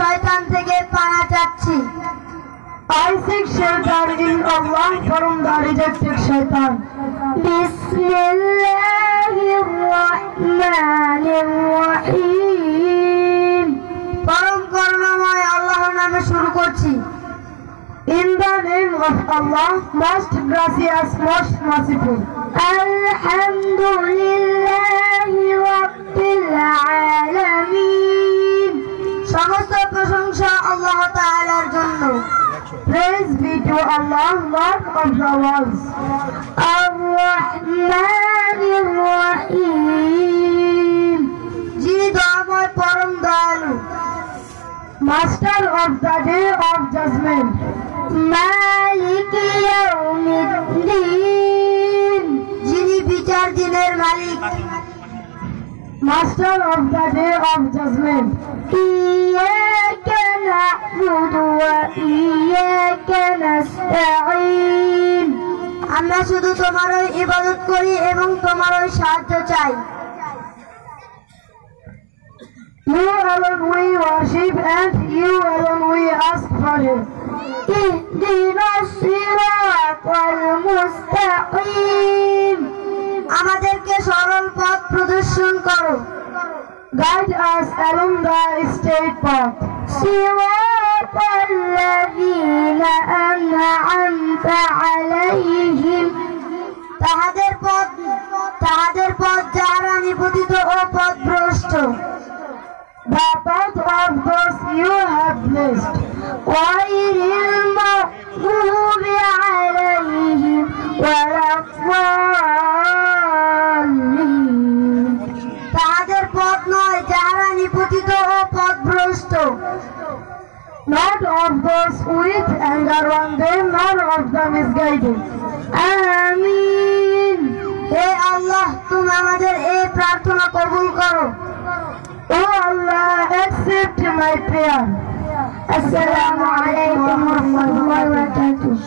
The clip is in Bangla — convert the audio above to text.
শয়তান থেকে পানা চাচ্ছি। I seek shelter in Allah from the rejected shaitan. বিসমিল্লাহির-রহমানির-রহিম। পরম করুণাময় আল্লাহর নামে শুরু করছি। In the name of Allah, most gracious, most merciful. আলহামদুলিল্লাহি রাব্বিল আলামিন। সমস্ত প্রশংসা আল্লাহ তাআলার জন্য। Praise be to Allah, Lord of the worlds. আর-রহমানির-রহিম। যিনি দয়াময় পরম দয়ালু। Master of the day of judgment. মালিকি ইয়াউমিদ্দিন। যিনি বিচার দিনের মালিক। Master of the day of judgment. ইyyaka না'বুদু ওয়া ইyyaka নাস্তাঈন। আমরা শুধু তোমারই ইবাদত করি এবং তোমারই সাহায্য চাই। You alone we worship and you alone we ask for help. ইহদিনাস সিরাতাল মুস্তাকিম। আমাদেরকে সরল পথ প্রদর্শন করো। Guide us along the straight path. সিরাতাল্লাযীনা আন'আমতা আলাইহিম। তাহাদের পথ যারা নিপতিত ও পথভ্রষ্ট। The path of those you have blessed. গায়রিল মাগদুবি আলাইহিম ওয়ালাদ-দাল্লিন। তাহাদের পথ নয় যারা নিপতিত ও পথভ্রষ্ট। Not of those with anger on them, nor of the misguided. আমিন। হে আল্লাহ, তুমি আমাদের এই প্রার্থনা কবুল করো। Oh Allah, accept my prayer. আসসালামু আলাইকুম ওয়া রাহমাতুল্লাহি ওয়া বারাকাতুহু।